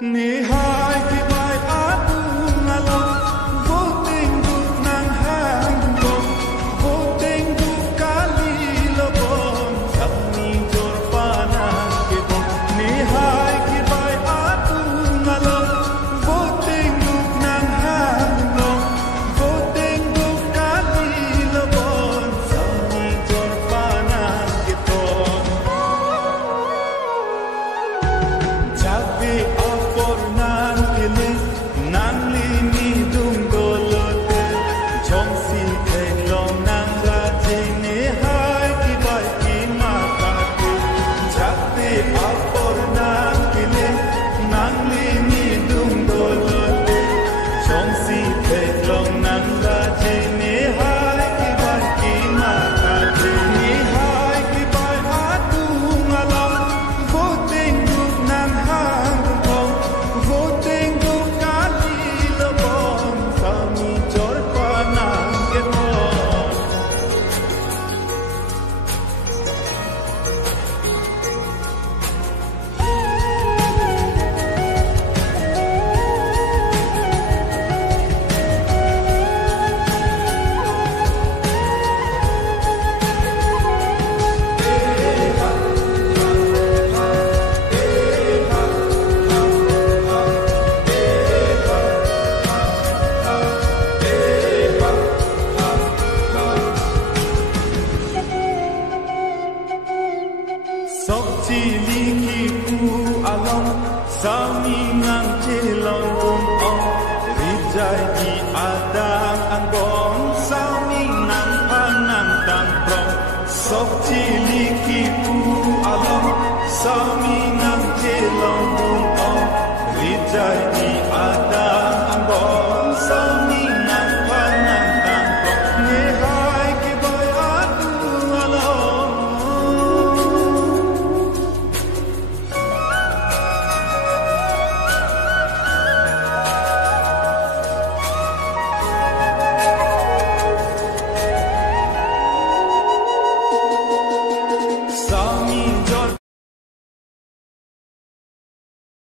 Ni hai ki bai atu ngalo voting du nang hang go voting du kali lobon sab ni jor pana ke bon ni hai ki bai atu ngalo voting du nang hang go voting du kali lobon sab ni jor pana ke bon chabi Chili ki pu along sami ngang chilong kum ong rijai di adang anggon sami nang panang tang prong sok chili ki pu along sami ngang chilong kum ong rijai